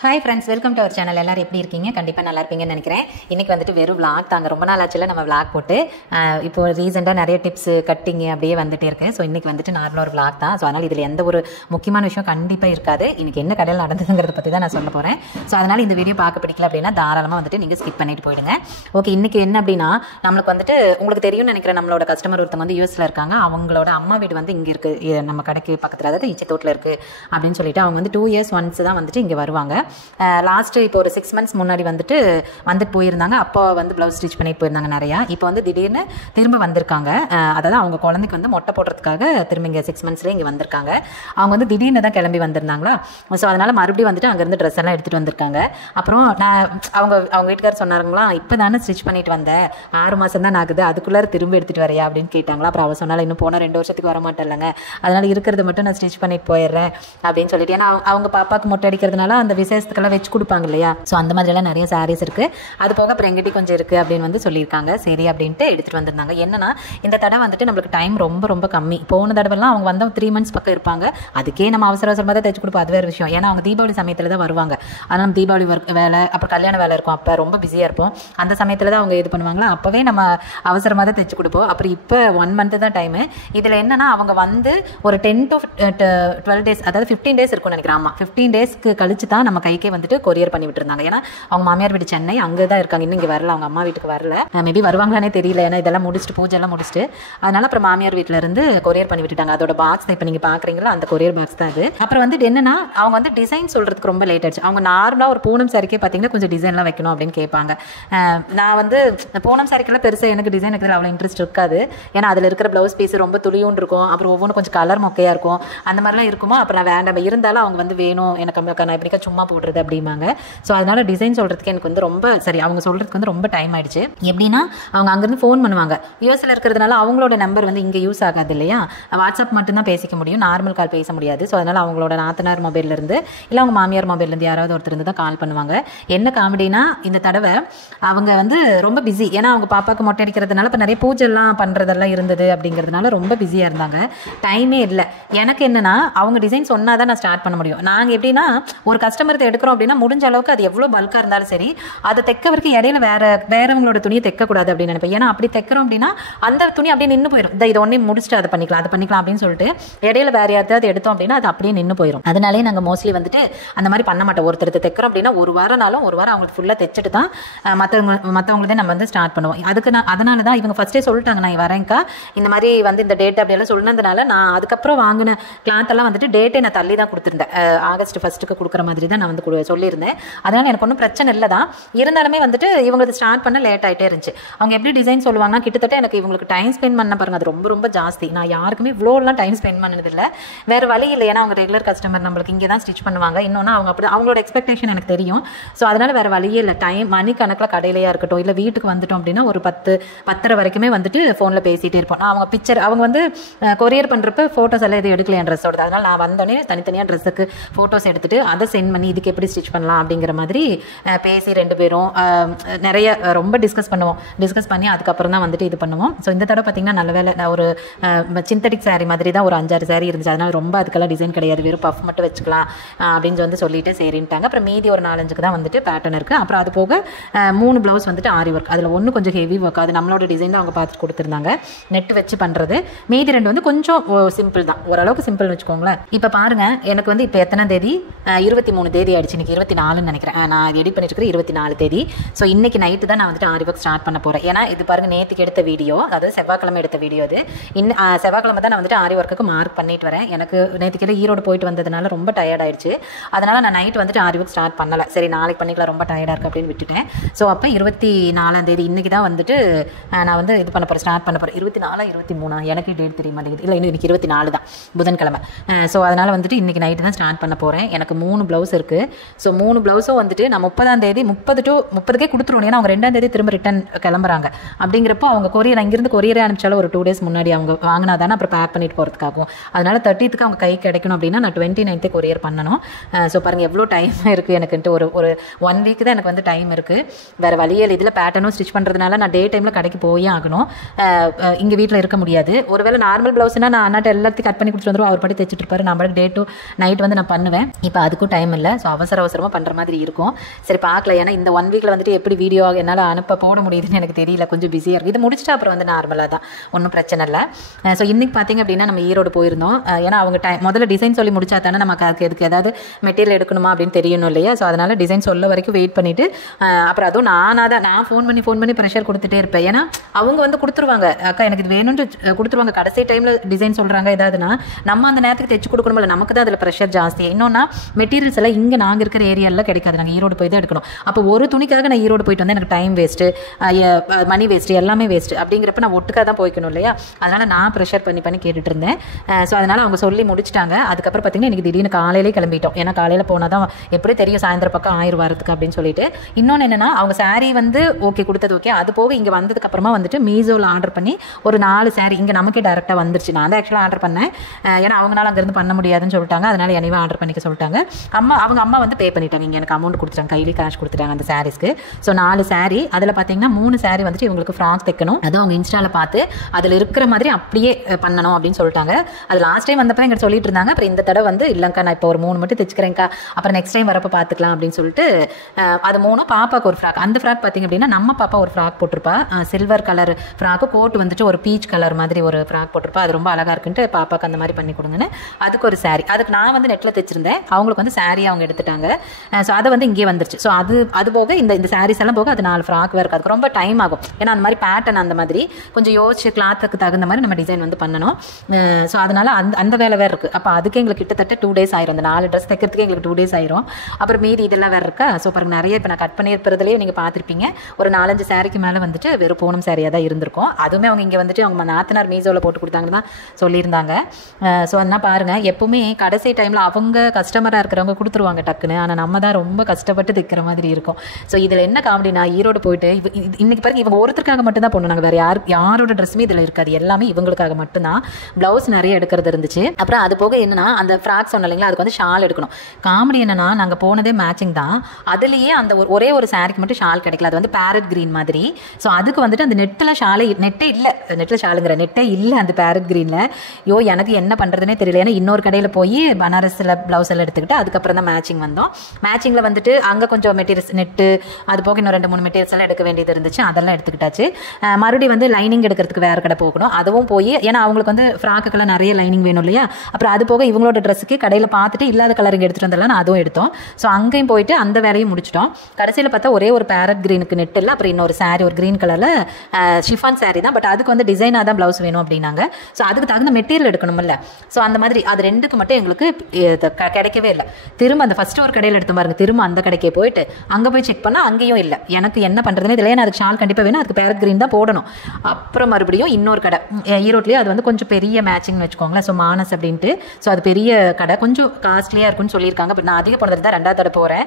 Hi friends, welcome to our channel. எல்லாரும் எப்படி இருக்கீங்க? கண்டிப்பாக நல்லா இருப்பீங்கன்னு நினைக்கிறேன். இன்றைக்கி வந்துட்டு வெறும் விளாக் தாங்க. ரொம்ப நாள் ஆச்சுல நம்ம விளாக் போட்டு. இப்போ ரீசெண்டாக நிறைய டிப்ஸு கட்டிங்கு அப்படியே வந்துட்டே இருக்கு. ஸோ இன்றைக்கி வந்துட்டு நார்மலாக ஒரு விளாக் தான். ஸோ அதனால் இதில் எந்த ஒரு முக்கியமான விஷயம் கண்டிப்பாக இருக்காது. இன்றைக்கி என்ன கடையில் நடந்ததுங்கிறத பற்றி தான் நான் சொல்ல போகிறேன். ஸோ அதனால் இந்த வீடியோ பார்க்க பிடிக்கல அப்படின்னா தாராளமாக வந்துட்டு நீங்கள் ஸ்கிப் பண்ணிட்டு போயிடுங்க. ஓகே, இன்றைக்கி என்ன அப்படின்னா, நம்மளுக்கு வந்துட்டு உங்களுக்கு தெரியும்னு நினைக்கிறேன், நம்மளோட கஸ்டமர் ஒருத்தவங்க வந்து யூஎஸில் இருக்காங்க. அவங்களோட அம்மா வீடு வந்து இங்கே இருக்குது, நம்ம கடைக்கு பக்கத்தில், அதாவது இச்சத்தோட்டில் இருக்குது அப்படின்னு சொல்லிட்டு அவங்க வந்து 2 years ஒன்ஸ் தான் வந்துட்டு இங்கே வருவாங்க. இப்போ ஒரு 6 months முன்னாடி வந்துட்டு போயிருந்தாங்க. அப்போ வந்து ப்ளவுஸ் ஸ்டிச் பண்ணிட்டு போயிருந்தாங்க நிறையா. இப்போ வந்து திடீர்னு திரும்ப வந்திருக்காங்க. அதாவது அவங்க குழந்தைக்கு வந்து மொட்டை போடுறதுக்காக திரும்ப இங்கே 6 monthsலேயே இங்கே வந்திருக்காங்க. அவங்க வந்து திடீர்னு தான் கிளம்பி வந்திருந்தாங்களா. ஸோ அதனால் மறுபடியும் வந்துட்டு அங்கேருந்து ட்ரெஸ் எல்லாம் எடுத்துகிட்டு வந்திருக்காங்க. அப்புறம் அவங்க வீட்டுக்காரர் சொன்னாருங்களா, இப்போ தானே ஸ்டிச் பண்ணிட்டு வந்தேன், 6 மாதம் தான் ஆகுது, அதுக்குள்ளார திரும்ப எடுத்துகிட்டு வரையா அப்படின்னு கேட்டாங்களா. அப்புறம் அவள் சொன்னால, இன்னும் போனால் 2 வருஷத்துக்கு வர மாட்டேன்லங்க, அதனால் இருக்கிறது மட்டும் நான் ஸ்டிச் பண்ணிட்டு போயிடுறேன் அப்படின்னு சொல்லிட்டு. ஏன்னா அவங்க பாப்பாவுக்கு மொட்டை அடிக்கிறதுனால அந்த விசேஷத்துக்கெல்லாம் வச்சு கொடுப்பாங்க இல்லையா. ஸோ அந்த மாதிரிலாம் நிறைய சாரீஸ் இருக்குது. அது போக அப்புறம் எங்கிட்ட கொஞ்சம் இருக்குது அப்படின்னு வந்து சொல்லியிருக்காங்க. சரி அப்படின்ட்டு எடுத்துகிட்டு வந்திருந்தாங்க. என்னன்னா, இந்த தடவை வந்துட்டு நம்மளுக்கு டைம் ரொம்ப ரொம்ப கம்மி. போன தடவைலாம் அவங்க வந்து 3 months பக்கம் இருப்பாங்க. அதுக்கே நம்ம அவசரமாக தான் தைச்சு கொடுப்போம். அது வேறு விஷயம். ஏன்னா அவங்க தீபாவளி சமயத்தில் தான் வருவாங்க. அதனால் நம்ம தீபாவளி வேலை, அப்புறம் கல்யாண வேலை இருக்கும், அப்போ ரொம்ப பிஸியாக இருப்போம். அந்த சமயத்தில் தான் அவங்க இது பண்ணுவாங்களா, அப்போவே நம்ம அவசரமாக தான் தைச்சு கொடுப்போம். அப்புறம் இப்போ 1 month தான் டைமு. இதில் என்னன்னா, அவங்க வந்து ஒரு 10 to 12 days, அதாவது 15 days இருக்கும்னு நினைக்கிறேன். ஆமாம், 15 daysக்கு கழிச்சு தான் நம்ம கைக்கே வந்துட்டு கொரியர் பண்ணி விட்டுருந்தாங்க. ஏன்னா அவங்க மாமியார் வீடு சென்னை, அங்கே தான் இருக்காங்க, இன்னும் இங்கே வரல, அவங்க அம்மா வீட்டுக்கு வரல. மேபி வருவாங்களானே தெரியல, ஏன்னா இதெல்லாம் முடிச்சுட்டு பூஜை எல்லாம் முடிச்சுட்டு, அதனால அப்புறம் மாமியார் வீட்டில் இருந்து கொரியர் பண்ணி விட்டுட்டாங்க. அதோட பாக்ஸ் இப்போ நீங்கள் பார்க்குறீங்களா, அந்த கொரியர் பாக்ஸ் தான் அது. அப்புறம் வந்து என்னன்னா, அவங்க வந்து டிசைன் சொல்கிறதுக்கு ரொம்ப லேட் ஆச்சு. அவங்க நார்மலாக ஒரு பூனம் சாரிக்கே பார்த்தீங்கன்னா கொஞ்சம் டிசைன்லாம் வைக்கணும் அப்படின்னு கேட்பாங்க. நான் வந்து பூனம் சாரிக்கெல்லாம் பெருசாக எனக்கு டிசைன் வைக்கிறதுல அவ்வளோ இன்ட்ரெஸ்ட் இருக்காது. ஏன்னா அதில் இருக்கிற ப்ளவுஸ் பீஸ் ரொம்ப துளியும் இருக்கும், அப்புறம் ஒவ்வொன்றும் கொஞ்சம் கலர் மொக்கையாக இருக்கும், அந்த மாதிரிலாம் இருக்குமோ. அப்புறம் நான் வேண்டாம், இருந்தாலும் அவங்க வந்து வேணும் எனக்கு, நான் எப்படிக்கா சும்மா போடுறது அப்படிம்பாங்க. ஸோ அதனால டிசைன் சொல்கிறதுக்கு எனக்கு வந்து ரொம்ப சரி, அவங்க சொல்கிறதுக்கு வந்து ரொம்ப டைம் ஆயிடுச்சு. எப்படின்னா, அவங்க அங்கேருந்து ஃபோன் பண்ணுவாங்க. யூஎஸ்ல இருக்கிறதுனால அவங்களோட நம்பர் வந்து இங்கே யூஸ் ஆகாது இல்லையா, வாட்ஸ்அப் மட்டும்தான் பேசிக்க முடியும், நார்மல் கால் பேச முடியாது. ஸோ அதனால் அவங்களோட நாத்தனார் மொபைல்லேருந்து இல்லை அவங்க மாமியார் மொபைல்லேருந்து யாராவது ஒருத்தர் இருந்து தான் கால் பண்ணுவாங்க. என்ன காமெடினா, இந்த தடவை அவங்க வந்து ரொம்ப பிஸி. ஏன்னா அவங்க பாப்பாவுக்கு மொட்டை அடிக்கிறதுனால இப்போ நிறைய பூஜைலாம் பண்ணுறதெல்லாம் இருந்தது அப்படிங்கிறதுனால ரொம்ப பிஸியாக இருந்தாங்க, டைமே இல்லை. எனக்கு என்னென்னா, அவங்க டிசைன் சொன்னால் தான் நான் ஸ்டார்ட் பண்ண முடியும். நாங்கள் எப்படின்னா, ஒரு கஸ்டமர் எடுக்கிறோம் அப்படின்னா முடிஞ்ச அளவுக்கு அது எவ்வளோ பல்காக இருந்தாலும் சரி, அதை தைக்க வரைக்கும் இடையில வேறவங்களோட துணியை தைக்கக்கூடாது அப்படின்னு நினைப்பேன். ஏன்னா அப்படி தைக்கிறோம் அப்படின்னா அந்த துணி அப்படியே நின்று போயிடும். இது ஒன்றே முடிச்சுட்டு அதை பண்ணிக்கலாம் அப்படின்னு சொல்லிட்டு இடையில வேற யாராவது எடுத்தோம் அப்படின்னா அது அப்படியே நின்று போயிடும். அதனாலே நாங்கள் மோஸ்ட்லி வந்துட்டு அந்த மாதிரி பண்ண மாட்டோம். ஒருத்தர் தைக்கிறோம் அப்படின்னா ஒரு வாரம்னாலும் ஒரு வாரம் அவங்களுக்கு ஃபுல்லாக தைச்சிட்டு தான் மற்றவங்களதே நம்ம வந்து ஸ்டார்ட் பண்ணுவோம். அதனால தான் இவங்க ஃபர்ஸ்டே சொல்லிட்டாங்க, நான் வரேன்க்கா, இந்த மாதிரி வந்து இந்த டேட் அப்படியெல்லாம் சொன்னதுனால நான் அதுக்கப்புறம் வாங்கின கிளாத் எல்லாம் வந்துட்டு டேட்டை நான் தள்ளி தான் கொடுத்துருந்தேன். ஆகஸ்ட் 1st கொடுக்குற மாதிரி தான் நான் வந்து சொல்லியிருந்தேன். அதனால் எனக்கு ஒன்றும் பிரச்சனை இல்லை தான். இருந்தாலுமே வந்துட்டு இவங்களுக்கு ஸ்டார்ட் பண்ண லேட் ஆகிட்டே இருந்துச்சு. அவங்க எப்படி டிசைன் சொல்லுவாங்கன்னா, கிட்டத்தட்ட எனக்கு இவங்களுக்கு டைம் ஸ்பெண்ட் பண்ண பாருங்க, அது ரொம்ப ரொம்ப ஜாஸ்தி. நான் யாருக்குமே இவ்வளோலாம் டைம் ஸ்பெண்ட் பண்ணதில்லை. வேறு வழி இல்லை, ஏன்னா அவங்க ரெகுலர் கஸ்டமர், நம்மளுக்கு இங்கே தான் ஸ்டிச் பண்ணுவாங்க. இன்னொன்று அவங்க அப்படி அவங்களோட எக்ஸ்பெக்டேஷன் எனக்கு தெரியும். ஸோ அதனால் வேறு வழியே இல்லை. டைம் மணிக்கணக்கில் கடையிலையாக இருக்கட்டும், இல்லை வீட்டுக்கு வந்துட்டோம் அப்படின்னா ஒரு 10:30 வரைக்குமே வந்துட்டு ஃபோனில் பேசிகிட்டே இருப்போம். நான் அவங்க பிக்சர், அவங்க வந்து கொரியர் பண்ணுறப்ப ஃபோட்டோஸ் எல்லாம் எதுவும் எடுக்கல என் ட்ரெஸ்ஸோட. அதனால் நான் வந்தோடனே தனித்தனியாக ட்ரெஸ்ஸுக்கு ஃபோட்டோஸ் எடுத்துகிட்டு அதை சென்ட் பண்ணி இதுக்கு எப்படி ஸ்டிச் பண்ணலாம் அப்படிங்கிற மாதிரி பேசி 2 பேரும் நிறைய ரொம்ப டிஸ்கஸ் பண்ணி அதுக்கப்புறம் தான் வந்துட்டு இது பண்ணுவோம். ஸோ இந்த தடவை பார்த்தீங்கன்னா நல்ல வேலை, நான் ஒரு சிந்தட்டிக் சாரீ மாதிரி தான் ஒரு 5-6 சாரீ இருந்துச்சு. அதனால் ரொம்ப அதுக்கெல்லாம் டிசைன் கிடையாது, வெறும் பஃப் மட்டும் வச்சுக்கலாம் அப்படின்னு வந்து சொல்லிட்டு சரின்ட்டாங்க. அப்புறம் மீதி ஒரு 4-5க்கு தான் வந்துட்டு பேட்டர்ன் இருக்குது. அப்புறம் அது போக 3 ப்ளவுஸ் வந்துட்டு ஆரி ஒர்க். அதில் ஒன்று கொஞ்சம் ஹெவி ஒர்க், அது நம்மளோட டிசைன் தான் அவங்க பார்த்துட்டு கொடுத்துருந்தாங்க, நெட் வச்சு பண்ணுறது. மீதி 2 வந்து கொஞ்சம் சிம்பிள் தான், ஓரளவுக்கு சிம்பிள்னு வச்சுக்கோங்களேன். இப்போ பாருங்கள், எனக்கு வந்து இப்போ எத்தனை தேதி, 23 தேதி ஆயிடுச்சு. இன்னைக்கு 24ன்னு நினைக்கிறேன். நான் எடிட் பண்ணிட்டு இருக்கிற 24 தேதி. ஸோ இன்னைக்கு நைட்டு தான் நான் வந்துட்டு ஆரி ஒர்க் ஸ்டார்ட் பண்ண போகிறேன். ஏன்னா இது பாருங்கள், நேற்றுக்கு எடுத்த வீடியோ, அதாவது செவ்வாய்க்கிழமை எடுத்த வீடியோ. அது செவ்வாய்க்கிழமை தான் நான் வந்துட்டு ஆரி ஒர்க்குக்கு மார்க் பண்ணிட்டு வரேன். எனக்கு நேற்றுக்கு ஈரோடு போயிட்டு வந்ததுனால ரொம்ப டயர்ட் ஆயிடுச்சு. அதனால் நான் நைட் வந்துட்டு ஆரி ஒர்க் ஸ்டார்ட் பண்ணலை. சரி நாளைக்கு பண்ணிக்கலாம், ரொம்ப டயர்டாக இருக்குது அப்படின்னு விட்டுட்டேன். ஸோ அப்போ 24 தேதி இன்னைக்கு தான் வந்துட்டு நான் வந்து இது பண்ண போகிறேன், ஸ்டார்ட் பண்ண போகிறேன். 24 23 எனக்கு டேட் தெரிய மாட்டேங்குது. இல்லை, இன்னைக்கு 24 தான், புதன்கிழமை. ஸோ அதனால் வந்துட்டு இன்னைக்கு நைட்டு தான் ஸ்டார்ட் பண்ண போகிறேன். எனக்கு 3 ப்ளவுஸ் இருக்குது. ஸோ 3 ப்ளவுஸும் வந்துட்டு நான் 30ஆம் தேதி 30 கொடுத்துருவோம். ஏன்னா அவங்க 2ஆம் தேதி திரும்ப ரிட்டன் கிளம்புறாங்க. அப்படிங்கிறப்போ அவங்க கொரியர் இங்கிருந்து கொரியரே அனுப்பிச்சாலும் ஒரு 2 days முன்னாடி அவங்க வாங்கினா தானே அப்புறம் பேக் பண்ணிட்டு போகிறதுக்காகும். அதனால் 30th அவங்க கை கிடைக்கணும் அப்படின்னா நான் 29th கொரியர் பண்ணணும். ஸோ பாருங்கள் எவ்வளோ டைம் இருக்குது எனக்குன்ட்டு. ஒரு 1 week தான் எனக்கு வந்து டைம் இருக்குது. வேறு வழியில் இதில் பேட்டர்னும் ஸ்டிச் பண்ணுறதுனால நான் டே டைமில் கடைக்கு போயே ஆகணும். இங்கே வீட்டில் இருக்க முடியாது. ஒருவேளை நார்மல் ப்ளவுஸ்னால் நான் அண்ணாட்ட எல்லாத்தையும் கட் பண்ணி கொடுத்துட்டு வந்துடுவோம், அவர் படி தைச்சிட்டு இருப்பாரு, நான் டே டு நைட் வந்து நான் பண்ணுவேன். இப்போ அதுக்கும் டைம் இல்லை. ஸோ ஸோ அவசரமாக பண்ணுற மாதிரி இருக்கும். சரி பார்க்கல, ஏன்னா இந்த 1 வீக்கில் வந்துட்டு எப்படி வீடியோ என்னால் போட முடியுதுன்னு எனக்கு தெரியல, கொஞ்சம் பிஸியாக இருக்குது. இது முடிச்சுட்டு அப்புறம் வந்து நார்மலாக தான், ஒன்றும் பிரச்சனை இல்லை. ஸோ இன்றைக்கி பார்த்திங்க அப்படின்னா நம்ம ஈரோடு போயிருந்தோம். ஏன்னா அவங்க முதல்ல டிசைன் சொல்லி முடிச்சா தானே நமக்கு அதுக்கு எதுக்கு ஏதாவது மெட்டீரியல் எடுக்கணுமா அப்படின்னு தெரியணும் இல்லையா. ஸோ அதனால் டிசைன் சொல்ல வரைக்கும் வெயிட் பண்ணிவிட்டு அப்புறம் அதுவும் நான் ஃபோன் பண்ணி ப்ரெஷர் கொடுத்துட்டே இருப்பேன். ஏன்னா அவங்க வந்து கொடுத்துருவாங்க, அக்கா எனக்கு இது வேணும்னு கொடுத்துருவாங்க. கடைசி டைமில் டிசைன் சொல்கிறாங்க ஏதாவதுனா நம்ம அந்த நேரத்துக்கு தைச்சு கொடுக்கணும்ல, நமக்கு தான் அதில் ப்ரெஷர் ஜாஸ்தி. இன்னொன்னா மெட்டீரியல்ஸ் எல்லாம் இங்கே நாங்கள் இருக்கிற ஏரியாவில் கிடைக்காது, நாங்கள் ஈரோடு போய் தான் எடுக்கணும். அப்போ ஒரு துணிக்காக நான் ஈரோடு போயிட்டு வந்து எனக்கு டைம் வேஸ்ட்டு, மணி வேஸ்ட்டு, எல்லாமே வேஸ்ட்டு. அப்படிங்கிறப்ப நான் ஒட்டுக்காக தான் போய்க்கணும் இல்லையா. அதனால் நான் ப்ரெஷர் பண்ணி கேட்டுட்டு இருந்தேன். ஸோ அதனால் அவங்க சொல்லி முடிச்சிட்டாங்க. அதுக்கப்புறம் பார்த்தீங்கன்னா எனக்கு திடீர்னு காலையிலே கிளம்பிட்டோம். ஏன்னா காலையில் போனால் தான் எப்படி தெரியும் சாயந்தரம் பக்கம் 1000 வரதுக்கு அப்படின்னு சொல்லிட்டு. இன்னொன்று என்னென்னா அவங்க சாரீ வந்து ஓகே கொடுத்தது ஓகே, அது போக இங்கே வந்ததுக்கப்புறமா வந்துட்டு மீஷோவில் ஆர்டர் பண்ணி ஒரு 4 சாரீ இங்கே நமக்கே டேரெக்டாக வந்துருச்சு. நான் தான் ஆக்சுவலாக ஆர்டர் பண்ணேன், ஏன்னா அவங்களால அங்கேருந்து பண்ண முடியாதுன்னு சொல்லிட்டாங்க. அதனால் என்னையும் ஆர்டர் பண்ணிக்க சொல்லிட்டாங்க. அவங்க அம்மா வந்து பே பண்ணிட்டாங்க, இங்கே எனக்கு அமௌண்ட் கொடுத்துட்டாங்க, கையிலே கேஷ் கொடுத்துட்டாங்க அந்த சாரீஸ்க்கு. ஸோ 4 சாரீ, அதில் பார்த்தீங்கன்னா 3 சாரீ வந்துட்டு இவங்களுக்கு ஃப்ராக் தைக்கணும். அதுவும் அவங்க இன்ஸ்டாவில் பார்த்து அதில் இருக்கிற மாதிரி அப்படியே பண்ணணும் அப்படின்னு சொல்லிட்டாங்க. அது லாஸ்ட் டைம் வந்தப்போ எங்கிட்ட சொல்லிட்டு இருந்தாங்க. அப்புறம் இந்த தடவை வந்து இல்லைங்க்கா நான் இப்போ ஒரு 3 மட்டும் தைச்சிக்கிறேங்க்கா, அப்புறம் நெக்ஸ்ட் டைம் வரப்போ பார்த்துக்கலாம் அப்படின்னு சொல்லிட்டு அது 3 பாப்பாவுக்கு ஒரு ஃப்ராக். அந்த ஃப்ராக் பார்த்திங்க அப்படின்னா நம்ம பாப்பா ஒரு ஃப்ராக் போட்டிருப்பா, சில்வர் கலர் ஃப்ராக்கு, கோட் வந்துட்டு ஒரு பீச் கலர் மாதிரி ஒரு ஃப்ராக் போட்டிருப்பா. அது ரொம்ப அழகாக இருக்குன்ட்டு பாப்பாவுக்கு அந்த மாதிரி பண்ணி கொடுங்கன்னு அதுக்கு ஒரு சாரீ. அதுக்கு நான் வந்து நெட்டில் தைச்சிருந்தேன், அவங்களுக்கு வந்து சாரீ அவங்க எடுத்துட்டாங்க. ஸோ அதை வந்து இங்கே வந்துருச்சு. ஸோ அது போக இந்த சாரீஸ் எல்லாம் போக அது 4 ஃப்ராக் வேறு. அதுக்கு ரொம்ப டைம் ஆகும், ஏன்னா அந்த மாதிரி பேட்டர்ன் அந்த மாதிரி கொஞ்சம் யோசிச்சு கிளாத்துக்கு தகுந்த மாதிரி நம்ம டிசைன் வந்து பண்ணணும். ஸோ அதனால் அந்த வேலை வேறு இருக்குது. அப்போ அதுக்கு எங்களுக்கு கிட்டத்தட்ட 2 days ஆயிரும். அந்த 4 ட்ரெஸ் தைக்கிறதுக்கு எங்களுக்கு 2 days ஆயிரும். அப்புறம் மீதி இதெல்லாம் வேறு இருக்கா. ஸோ பாருங்க நிறைய இப்போ நான் கட் பண்ணியிருக்கிறதுலேயே நீங்கள் பார்த்துருப்பீங்க, ஒரு 4-5 சாரிக்கு மேலே வந்துட்டு வெறும் பூனம் சாரியாக தான் இருந்திருக்கும். அதுவுமே அவங்க இங்கே வந்துட்டு அவங்க நாத்தனார் மீஷோவில் போட்டு கொடுத்தாங்கன்னு தான் சொல்லியிருந்தாங்க. ஸோ அதனால் பாருங்கள், எப்போவுமே கடைசி டைமில் அவங்க கஸ்டமராக இருக்கிறவங்க கொடுத்துருவாங்க டக்குன்னு, ஆனால் நம்ம தான் ரொம்ப கஷ்டப்பட்டு தைக்கிற மாதிரி இருக்கும். ஸோ இதில் என்ன காமெடினா, ஈரோடு போயிட்டு இன்னைக்கு பாருங்க இவங்க ஒருத்தருக்காக மட்டும் தான் போடணும், நாங்கள் வேறு யாரோட ட்ரெஸ்ஸுமே இதில் இருக்காது, எல்லாமே இவங்களுக்காக மட்டும்தான். ப்ளவுஸ் நிறைய எடுக்கிறது இருந்துச்சு. அப்புறம் அது போக என்னன்னா அந்த ஃப்ராக் சொன்ன இல்லைங்களா, அதுக்கு வந்து ஷால் எடுக்கணும். காமெடி என்னன்னா நாங்கள் போனதே மேட்சிங் தான், அதுலேயே அந்த ஒரே ஒரு சாரிக்கு மட்டும் ஷால் கிடைக்கல. அது வந்து பேரட் கிரீன் மாதிரி. ஸோ அதுக்கு வந்துட்டு அந்த நெட்டே இல்லை, நெட்டில் ஷாலுங்கிற நெட்டே இல்லை அந்த பேரட் கிரீனில். எனக்கு என்ன பண்ணுறதுனே தெரியல. ஏன்னா இன்னொரு கடையில் போய் பனாரஸில் ப்ளவுஸ் எல்லாம் எடுத்துக்கிட்டு அதுக்கப்புறம் தான் மேட்சிங் வந்தோம். மேட்சிங்கில் வந்துட்டு அங்கே கொஞ்சம் மெட்டீரியல்ஸ் நெட்டு அது போக இன்னும் 2-3 மெட்டீரியல்ஸ் எல்லாம் எடுக்க வேண்டியது இருந்துச்சு, அதெல்லாம் எடுத்துக்கிட்டாச்சு. மறுபடியும் வந்து லைனிங் எடுக்கிறதுக்கு வேறு கடை போகணும், அதுவும் போய், ஏன்னா அவங்களுக்கு வந்து ஃப்ராக்குக்கெல்லாம் நிறைய லைனிங் வேணும் இல்லையா. அப்புறம் அது போக இவங்களோட ட்ரெஸ்ஸுக்கு கடையில் பார்த்துட்டு இல்லாத கலரிங் எடுத்துகிட்டு வந்தலாம், அதுவும் எடுத்தோம். ஸோ அங்கேயும் போயிட்டு அந்த வேலையும் முடிச்சிட்டோம். கடைசியில் பார்த்தா ஒரே ஒரு பேரட் கிரீனுக்கு நெட் இல்லை, அப்புறம் இன்னொரு சாரி ஒரு கிரீன் கலரில் ஷிஃபான் சாரி தான், பட் அதுக்கு வந்து டிசைனாக தான் ப்ளவுஸ் வேணும் அப்படின்னாங்க. ஸோ அதுக்கு தகுந்த மெட்டீரியல் எடுக்கணும்ல. ஸோ அந்த மாதிரி அது 2க்கு மட்டும் எங்களுக்கு கிடைக்கவே இல்லை. திரும்ப அந்த ஃபஸ்ட்டு ஒரு கடையில் எடுத்து பாருங்க, திரும்ப அந்த கடைக்கே போயிட்டு அங்கே போய் செக் பண்ணால் அங்கேயும் இல்லை. எனக்கு என்ன பண்ணுறதுனே தெரியல, ஏன்னா அதுக்கு ஷால் கண்டிப்பாக வேணும், அதுக்கு பேரட் கிரீன் தான் போடணும். அப்புறம் மறுபடியும் இன்னொரு கடை ஈரோட்லேயே, அது வந்து கொஞ்சம் பெரிய மேட்சிங்னு வச்சுக்கோங்களேன். ஸோ மானஸ் அப்படின்ட்டு, ஸோ அது பெரிய கடை, கொஞ்சம் காஸ்ட்லியாக இருக்குன்னு சொல்லியிருக்காங்க. பட் நான் அதிக போனது தான் 2வது தடவை போகிறேன்.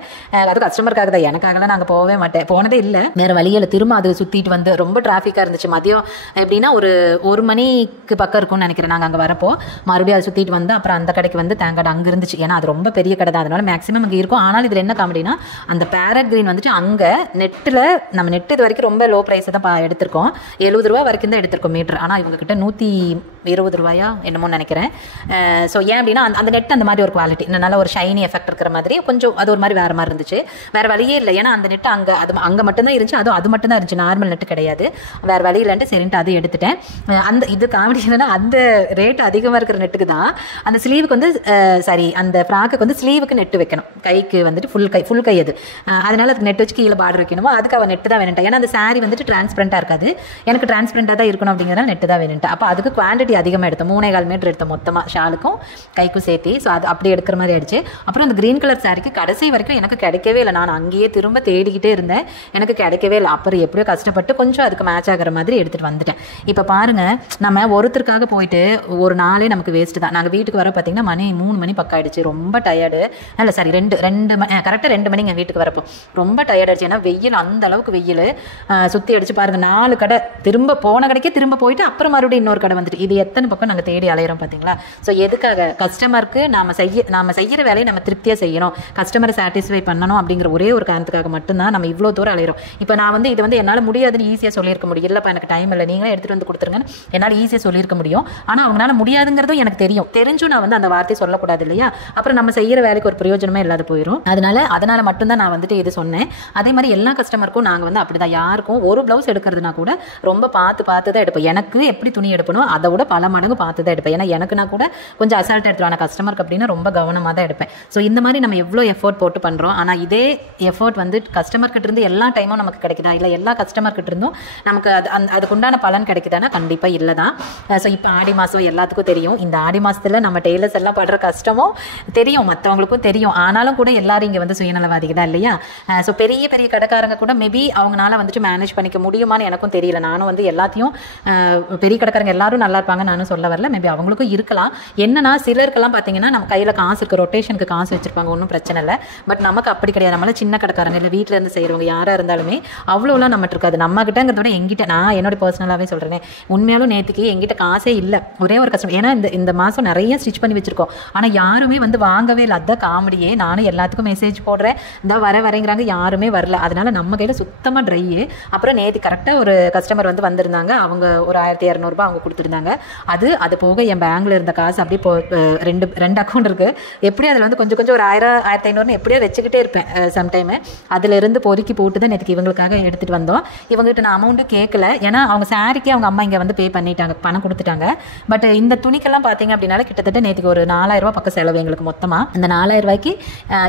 அது கஸ்டமருக்காக தான், எனக்காகலாம் நாங்கள் போகவே மாட்டேன், போனதே இல்லை. வேறு வழியில் திரும்ப அது சுற்றிட்டு வந்து ரொம்ப டிராஃபிக்காக இருந்துச்சு. மதியம் எப்படின்னா ஒரு 1 மணிக்கு பக்கம் இருக்கும்னு நினைக்கிறேன் நாங்கள் அங்கே வரப்போ. மறுபடியும் அதை சுற்றிட்டு வந்து அப்புறம் அந்த கடைக்கு வந்து தேங்காய் அங்கே இருந்துச்சு. ஏன்னா அது ரொம்ப பெரிய கடை தான், அதனால மேக்ஸிமம் அங்கே இருக்கும். ஆனால் இதில் என்ன காமெடினா, அந்த பேரட் கிரீன் வந்துட்டு அங்கே நெட்டில் நம்ம நெட்டு இது வரைக்கும் ரொம்ப லோ ப்ரைஸை தான் எடுத்திருக்கோம், 70 ரூபா வரைக்கும் தான் எடுத்திருக்கோம் மீட்டர். ஆனால் இவங்ககிட்ட 120 ரூபாயா என்னமோ நினைக்கிறேன். ஸோ ஏன் அப்படின்னா அந்த நெட் அந்த மாதிரி ஒரு குவாலிட்டி, நல்ல ஒரு ஷைனி எஃபெக்ட் இருக்கிற மாதிரி கொஞ்சம் அது ஒரு மாதிரி வேறு மாதிரி இருந்துச்சு. வேறு வழியே இல்லை, ஏன்னா அந்த நெட்டு அங்கே மட்டும்தான் இருந்துச்சு, அது மட்டும் தான் இருந்துச்சு, நார்மல் நெட்டு கிடையாது. வேறு வழி இல்லைன்ட்டு சரின்ட்டு அதை எடுத்துட்டேன். இது காமெடி என்னன்னா, அந்த ரேட் அதிகமாக இருக்கிற நெட்டுக்கு தான் அந்த ஸ்லீவுக்கு வந்து அந்த ஃப்ராக்குக்கு வந்து ஸ்லீவுக்கு நெட்டு வைக்கணும், கைக்கு வந்துட்டு ஃபுல் கை அது. அதனால அதுக்கு நெட் வச்சு கீழே பார்டர் வைக்கணுமோ, அதுக்கு அவன் நெட்டு தான் வேணும்ட்டா. ஏன்னா அந்த சாரி வந்துட்டு டிரான்ஸ்பரண்டாக இருக்காது, எனக்கு டிரான்ஸ்பரண்டாக தான் இருக்கணும் அப்படிங்கிறனால நெட்டு தான் வேணும்ட்டா. அப்போ அதுக்கு குவான்டிட்டி அதிகமாக எடுத்தோம், 3.25 மீட்டர் எடுத்தோம் மொத்தமாக, ஷாலுக்கும் கைக்கும் சேர்த்து. ஸோ அது அப்படி எடுக்கிற மாதிரி ஆயிடுச்சு. அப்புறம் அந்த கிரீன் கலர் சாரிக்கு கடைசி வரைக்கும் எனக்கு கிடைக்கவே இல்லை. நான் அங்கேயே திரும்ப தேடிக்கிட்டே இருந்தேன், எனக்கு கிடைக்கவே இல்லை. அப்புறம் எப்படியோ கஷ்டப்பட்டு கொஞ்சம் அதுக்கு மேட்ச் ஆகிற மாதிரி எடுத்துகிட்டு வந்துட்டேன். இப்போ பாருங்கள், நம்ம ஒருத்தருக்காக போயிட்டு ஒரு நாளே நமக்கு வேஸ்ட்டு தான். நாங்கள் வீட்டுக்கு வர பார்த்தீங்கன்னா மணி 3 மணி பக்கம் ஆயிடுச்சு, ரொம்ப டயர்டு. இல்லை சாரி, 2 மணி, கரெக்டாக 2 மணிங்க வீட்டுக்கு வரப்போ ரொம்ப டயர்டாகிடுச்சு. ஏன்னா வெயில், அந்த அளவுக்கு வெயில் சுற்றி அடிச்சு பாருங்கள். 4 கடை, திரும்ப போன கடைக்கே திரும்ப போயிட்டு அப்புறம் மறுபடியும் இன்னொரு கடை வந்துட்டு, இது எத்தனை பக்கம் நாங்கள் தேடி அலையிறோம் பார்த்தீங்களா. ஸோ எதுக்காக? கஸ்டமருக்கு நாம் செய்கிற வேலையை நம்ம திருப்தியாக செய்யணும், கஸ்டமரை சாட்டிஸ்ஃபை பண்ணணும் அப்படிங்கிற ஒரே ஒரு காரணத்துக்காக மட்டும்தான் நம்ம இவ்வளோ தூரம் அலையிறோம். இப்போ நான் வந்து இது வந்து என்னால் முடியாதுன்னு ஈஸியாக சொல்லியிருக்க முடியும், இல்லைப்பா எனக்கு டைம் இல்லை, நீங்களே எடுத்துகிட்டு வந்து கொடுத்துருங்கன்னு என்னால் ஈஸியாக சொல்லியிருக்க முடியும். ஆனால் அவங்களால முடியாதுங்கிறதும் எனக்கு தெரியும், தெரிஞ்சும் நான் வந்து அந்த வார்த்தையை சொல்லக்கூடாது இல்லையா. அப்புறம் நம்ம செய்கிற வேலைக்கு ஒரு பிரயோஜனம் பிரயோஜனமே இல்லாத போயிடும். அதனால மட்டும்தான் நான் வந்துட்டு இது சொன்னேன். அதே மாதிரி எல்லா கஸ்டமருக்கும் நாங்கள் வந்து அப்படிதான், யாருக்கும் ஒரு ப்ளவுஸ் எடுக்கிறதுனா கூட ரொம்ப பார்த்து தான் எடுப்பேன். எனக்கு எப்படி துணி எடுப்பணும் அதை விட பல மடங்கு பார்த்து தான் எடுப்பேன். ஏன்னா எனக்குனா கூட கொஞ்சம் அசால்ட் எடுத்துருவேன், ஆனால் கஸ்டமருக்கு அப்படின்னா ரொம்ப கவனமாக தான் எடுப்பேன். ஸோ இந்த மாதிரி நம்ம எவ்வளோ எஃபோர்ட் போட்டு பண்ணுறோம், ஆனால் இதே எஃபோர்ட் வந்து கஸ்டமர்கிட்ட இருந்து எல்லா டைமும் நமக்கு கிடைக்குதா, இல்லை எல்லா கஸ்டமர்கிட்ட இருந்தும் நமக்கு அதுக்குண்டான பலன் கிடைக்குதானா கண்டிப்பாக இல்லை தான். ஸோ இப்போ ஆடி மாதம் எல்லாத்துக்கும் தெரியும். இந்த ஆடி மாதத்தில் நம்ம டெய்லர்ஸ் எல்லாம் படுற கஷ்டமும் தெரியும், மற்றவங்களுக்கும் தெரியும். ஆனாலும் கூட எல்லாரும் இங்கே வந்து சுயநலவாதிகள் தான் இல்லையா? ஸோ பெரிய பெரிய கடைக்காரங்க கூட மேபி அவங்களால வந்துட்டு மேனேஜ் பண்ணிக்க முடியுமான்னு எனக்கும் தெரியல. நானும் வந்து எல்லாத்தையும் பெரிய கடைக்காரங்க எல்லாரும் நல்லா இருப்பாங்க நானும் சொல்ல வரல, மேபி அவங்களுக்கும் இருக்கலாம். என்னன்னா சிலருக்கெல்லாம் பார்த்தீங்கன்னா நம்ம கையில் காசு இருக்குது, ரொட்டேஷனுக்கு காசு வச்சிருப்பாங்க, ஒன்றும் பிரச்சனை இல்லை. பட் நமக்கு அப்படி கிடையாது. நம்மள சின்ன கடைக்காரங்க இல்லை வீட்டில் இருந்து செய்கிறவங்க யாராக இருந்தாலுமே அவ்வளோலாம் நம்மகிட்ட இருக்காது. நம்ம கிட்டங்கிறத விட எங்கிட்ட, நான் என்னோட பர்சனலாகவே சொல்கிறேன், உண்மையாலும் நேற்றுக்கு எங்கிட்ட காசே இல்லை. ஒரே ஒரு கஸ்டமர், ஏன்னா இந்த மாதம் நிறைய ஸ்டிச் பண்ணி வச்சிருக்கோம், ஆனால் யாருமே வந்து வாங்கவே இல்லை. அதுதான் காமெடியே. நானும் எல்லாத்துக்கும் மெசேஜ் போடுறேன், இந்த வரேங்கிறாங்க, யாருமே வரல. அதனால நம்ம கையில் சுத்தமாக ட்ரையே. அப்புறம் நேற்று கரெக்டாக ஒரு கஸ்டமர் வந்து வந்திருந்தாங்க, அவங்க ஒரு 1200 அவங்க கொடுத்துருந்தாங்க. அது போக என் பேங்கில் இருந்த காசு அப்படியே ரெண்டு அக்கௌண்ட் இருக்குது, எப்படி அதில் வந்து கொஞ்சம் ஒரு 1000 1500 எப்படியோ வச்சுக்கிட்டே இருப்பேன் சம்டைமு. அதிலிருந்து பொறுக்கி போட்டு தான் நேற்றுக்கு இவங்களுக்காக எடுத்துகிட்டு வந்தோம். இவங்ககிட்ட நான் அமௌண்ட்டு கேட்கல, ஏன்னா அவங்க சாரிக்கே அவங்க அம்மா இங்கே வந்து பே பண்ணிட்டாங்க, பணம் கொடுத்துட்டாங்க. பட் இந்த துணிக்கெல்லாம் பார்த்தீங்க அப்படின்னால கிட்டத்தட்ட நேற்றுக்கு ஒரு 4000 பக்கம் செலவு எங்களுக்கு மொத்தமாக. இந்த 4000 ரூபாய்க்கு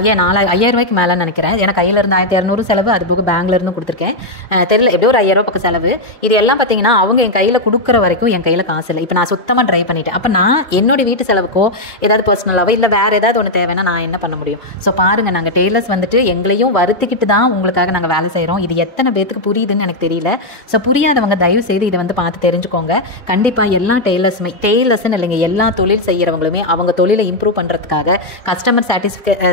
5000 ரூபாய்க்கு மேலேன்னு நினைக்கிறேன். ஏன்னா கையில் இருந்த 1200 செலவு, அது போக பேங்க்ல இருந்து கொடுத்துருக்கேன், தெரியல எப்படியோ ஒரு 5000 பக்கம் செலவு. இது எல்லாம் பார்த்தீங்கன்னா அவங்க என் கையில் கொடுக்குற வரைக்கும் என் கையில் காசு இல்லை. இப்போ நான் சுத்தமாக ட்ரை பண்ணிட்டேன். அப்போ நான் என்னோட வீட்டு செலவுக்கோ ஏதாவது பர்சனலாவோ இல்லை வேறு ஏதாவது ஒன்று தேவைன்னா நான் என்ன பண்ண முடியும்? ஸோ பாருங்கள், நாங்கள் டெய்லர்ஸ் வந்துட்டு எங்களையும் வருத்திக்கிட்டு தான் உங்களுக்காக நாங்கள் வேலை செய்கிறோம். இது எத்தனை பேத்துக்கு புரியுதுன்னு எனக்கு தெரியல. ஸோ புரியாதவங்க தயவு செய்து இதை வந்து பார்த்து தெரிஞ்சுக்கோங்க. கண்டிப்பாக எல்லா டெய்லர்ஸ்ன்னு இல்லைங்க, எல்லா தொழில் செய்கிறவங்களுமே அவங்க தொழிலை இம்ப்ரூவ் பண்ணுறதுக்காக, கஸ்டமர்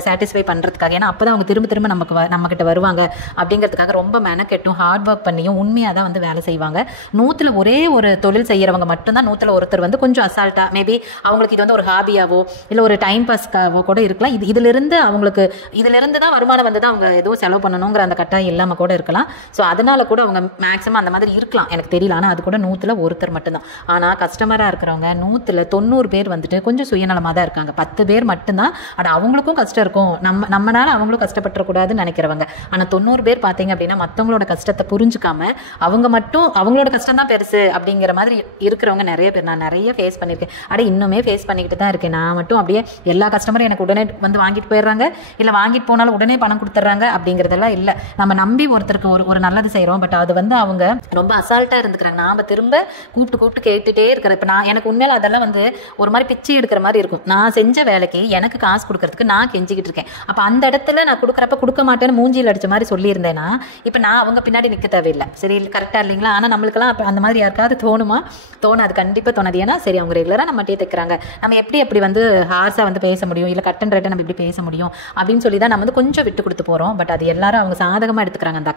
சாட்டிஸ்ஃபை பண்ணுறதுக்காக, ஏன்னா அப்போ தான் அவங்க திரும்ப நம்மக்கிட்ட வருவாங்க அப்படிங்கிறதுக்காக ரொம்ப மெனக்கெட்டும் ஹார்ட் ஒர்க் பண்ணியும் உண்மையாக தான் வந்து வேலை செய்வாங்க. 100ல் ஒரே ஒரு தொழில் செய்கிறவங்க மட்டும்தான் 100ல் ஒருத்தர் வந்து கொஞ்சம் அசால்ட்டாக மேபி அவங்களுக்கு இது வந்து ஒரு ஹாபியாவோ இல்லை ஒரு டைம் பாஸ்க்காவோ கூட இருக்கலாம். இதிலிருந்து தான் வருமானம் வந்து தான் அவங்க எதுவும் செலவு பண்ணணுங்கிற அந்த கட்டாயம் இல்லாமல் கூட இருக்கலாம். ஸோ அதனால கூட அவங்க மேக்ஸிமம் அந்த மாதிரி இருக்கலாம், எனக்கு தெரியல. ஆனால் அது கூட 100ல் ஒருத்தர் மட்டும்தான். ஆனால் கஸ்டமராக இருக்கிறவங்க 100ல் 90 பேர் வந்துட்டு கொஞ்சம் சுயநலமாக தான் இருக்காங்க. 10 பேர் மட்டும்தான் ஆனால் அவங்களுக்கும் கஷ்டம் இருக்கும், நம்மளால அவங்களும் கஷ்டப்பட்டுறக்கூடாதுன்னு நினைக்கிறவங்க. ஆனால் 90 பேர் பார்த்தீங்க அப்படின்னா மற்றவங்களோட கஷ்டத்தை புரிஞ்சுக்காம அவங்க மட்டும் அவங்களோட கஷ்டம் தான் பெருசு அப்படிங்கிற மாதிரி இருக்கிறவங்க நிறைய பேர் நான் நிறைய ஃபேஸ் பண்ணியிருக்கேன். இன்னுமே ஃபேஸ் பண்ணிக்கிட்டு தான் இருக்கேன். நான் மட்டும் அப்படியே எல்லா கஸ்டமரும் எனக்கு உடனே வந்து வாங்கிட்டு போயிடுறாங்க, இல்லை வாங்கிட்டு போனாலும் உடனே பணம் கொடுத்துட்றாங்க அப்படிங்கிறதெல்லாம் இல்லை. நம்ம நம்பி ஒருத்தருக்கு ஒரு நல்லது செய்கிறோம், பட் அது வந்து அவங்க ரொம்ப அசால்ட்டாக இருந்துக்கிறாங்க. நாம் திரும்ப கூப்பிட்டு கேட்டுகிட்டே இருக்கிறேன். இப்போ எனக்கு உண்மையில அதெல்லாம் வந்து ஒரு மாதிரி பிச்சை எடுக்கிற மாதிரி இருக்கும். நான் செஞ்ச வேலைக்கு எனக்கு காசு கொடுக்கறதுக்கு நான் கெஞ்சிக்கிட்டு இருக்கேன். அப்போ அந்த இடத்துல நான் கொடுக்க மாட்டேன்னு மூஞ்சியில் அடிச்ச மாதிரி சொல்லியிருந்தேன்னா இப்போ நான் அவங்க பின்னாடி நிற்க தேவையில்லை. சரி, கரெக்டாக இல்லைங்களா? ஆனால் நம்மளுக்கெல்லாம் அப்போ அந்த மாதிரி யாருக்காவது தோணாது, கண்டிப்பாக தோணாது. ஏன்னா சரி, அவங்க ரெகுலராக நம்ம டீ தைக்கிறாங்க, நம்ம எப்படி வந்து ஹார்ஸாக வந்து பேச முடியும், இல்லை கட் அண்ட் ரைட்டாக நம்ம இப்படி பேச முடியும் அப்படின்னு சொல்லி தான் நம்ம வந்து கொஞ்சம் விட்டு கொடுத்து போகிறோம். பட் அது எல்லாரும் அவங்க சாதகமாக எடுத்துக்கிறாங்க. அந்த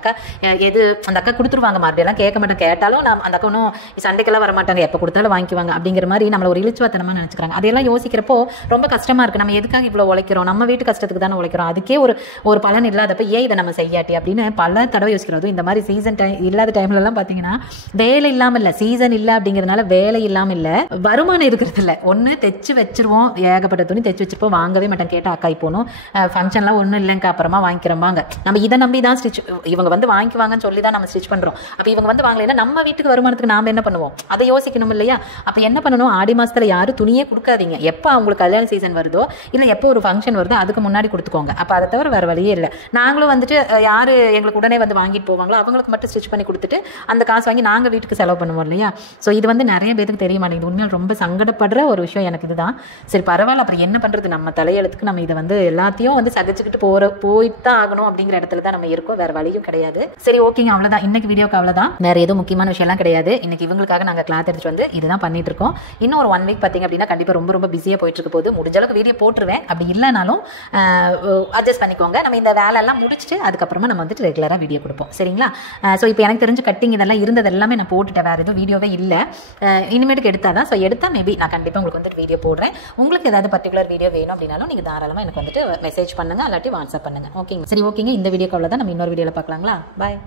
அக்கா கொடுத்துருவாங்க, மறுபடியெல்லாம் கேட்க மாட்டேன், கேட்டாலும் அந்த அக்கா ஒன்றும் சண்டைக்கெல்லாம் வரமாட்டாங்க, எப்போ கொடுத்தாலும் வாங்கிக்குவாங்க அப்படிங்கிற மாதிரி நம்மளை ஒரு இழிச்சுவாத்தனமாக நினச்சிக்கிறாங்க. அதெல்லாம் யோசிக்கிறப்போ ரொம்ப கஷ்டமாக இருக்குது. நம்ம எதுக்காக இவ்வளோ உழைக்கிறோம்? நம்ம வீட்டு கஷ்டத்துக்கு தானே உழைக்கிறோம், அதுக்கே ஒரு பலன் இல்லாதப்ப ஏன் இதை நம்ம செய்யாட்டி அப்படின்னு பல தடவை யோசிக்கிறோம். இந்த மாதிரி சீசன் இல்லாத டைம்லலாம் பார்த்தீங்கன்னா வேலை இல்லாமல் இல்லை, சீசன் இல்லை அப்படிங்கிறதுனால வேலை இல்லாமல் இல்லை, வருமானம் இருக்கிறது இல்லை. ஒன்று தைச்சு வச்சிருவோம், ஏகப்பட்ட துணி தைச்சு வச்சிருப்போம், வாங்கவே மாட்டேன், கேட்டால் அக்கா போகணும் ஃபங்க்ஷன்லாம் ஒன்றும் இல்லைங்க அப்புறமா வாங்கிக்கிறோம்பாங்க. நம்ம இதை நம்பி தான் இவங்க வந்து வாங்கிக்குவாங்கன்னு சொல்லி தான் நம்ம ஸ்டிச் பண்ணுறோம். அப்போ இவங்க வந்து வாங்கலைன்னா நம்ம வீட்டுக்கு வருமானத்துக்கு நாம் என்ன பண்ணுவோம்? அதை யோசிக்கணும் இல்லையா? அப்போ என்ன பண்ணணும்? ஆடி மாதத்தில் யாரும் துணியே கொடுக்காதீங்க. எப்போ அவங்களுக்கு கல்யாண சீசன் வருதோ இல்லை எப்போ ஒரு ஃபங்க்ஷன் வருதோ அதுக்கு முன்னாடி கொடுத்துக்கோங்க. அப்போ அதை தவிர வேறு வழியே இல்லை. நாங்களும் வந்துட்டு யார் எங்களுக்கு உடனே வந்து வாங்கிட்டு போவாங்களோ அவங்களுக்கு மட்டும் ஸ்டிச் பண்ணி கொடுத்துட்டு அந்த காசு வாங்கி நாங்கள் வீட்டுக்கு செலவு பண்ணுவோம் இல்லையா? ஸோ இது வந்து நிறைய பேருக்கு தெரிய மாட்டேங்குது. உண்மையில் ரொம்ப சங்கடப்படுற ஒரு விஷயம் எனக்கு இதுதான். சரி பரவாயில்ல, அப்புறம் என்ன பண்ணுறது? நம்ம தலையெழுத்துக்கு நம்ம இதை வந்து எல்லாத்தையும் வந்து சகிச்சுக்கிட்டு போயிட்டு தான் ஆகணும் அப்படிங்கிற இடத்துல தான் நம்ம இருக்கோம், வேறு வழியும் கிடையாது. சரி ஓகேங்க, அவ்வளோதான் இன்னைக்கு வீடியோக்கு, அவ்வளோதான். வேறு எதுவும் முக்கியமான விஷயம்லாம் கிடையாது. இன்னைக்கு இவங்களுக்காக நாங்கள் கிளாத் எடுத்துட்டு வந்து இதுதான் பண்ணிட்டு இருக்கோம். இன்னும் ஒரு 1 வீக் பார்த்தீங்க அப்படின்னா கண்டிப்பாக ரொம்ப பிஸியாக போயிட்டு இருக்க போது. முடிஞ்ச அளவுக்கு வீடியோ போட்டுருவேன், அப்படி இல்லைனாலும் அட்ஜஸ்ட் பண்ணிக்கோங்க. நம்ம இந்த வேலையெல்லாம் முடிச்சுட்டு அதுக்கப்புறமா நம்ம வந்துட்டு ரெகுலராக வீடியோ கொடுப்போம், சரிங்களா? ஸோ இப்போ எனக்கு தெரிஞ்சு கட்டிங் இதெல்லாம் இருந்தது எல்லாமே நான் போட்டுட்டேன், வேறு எதுவும் வீடியோவே இல்லை. இனிமேட்டுக்கு எடுத்தால் தான். ஸோ எடுத்தால் மேபி நான் கண்டிப்பாக உங்களுக்கு வந்துட்டு வீடியோ போடுறேன். உங்களுக்கு ஏதாவது பர்டிகுலர் வீடியோ வேணும் அப்படின்னாலும் நீங்கள் தாராளமாக எனக்கு வந்துட்டு மெசேஜ் பண்ணுங்கள், இல்லாட்டி வாட்ஸ்அப் பண்ணுங்கள். ஓகேங்க, சரி ஓகேங்க, இந்த வீடியோக்கு அவ்வளோதான். நம்ம இன்னொரு வீடியோவில் பார்க்கலாங்களா? பாய்.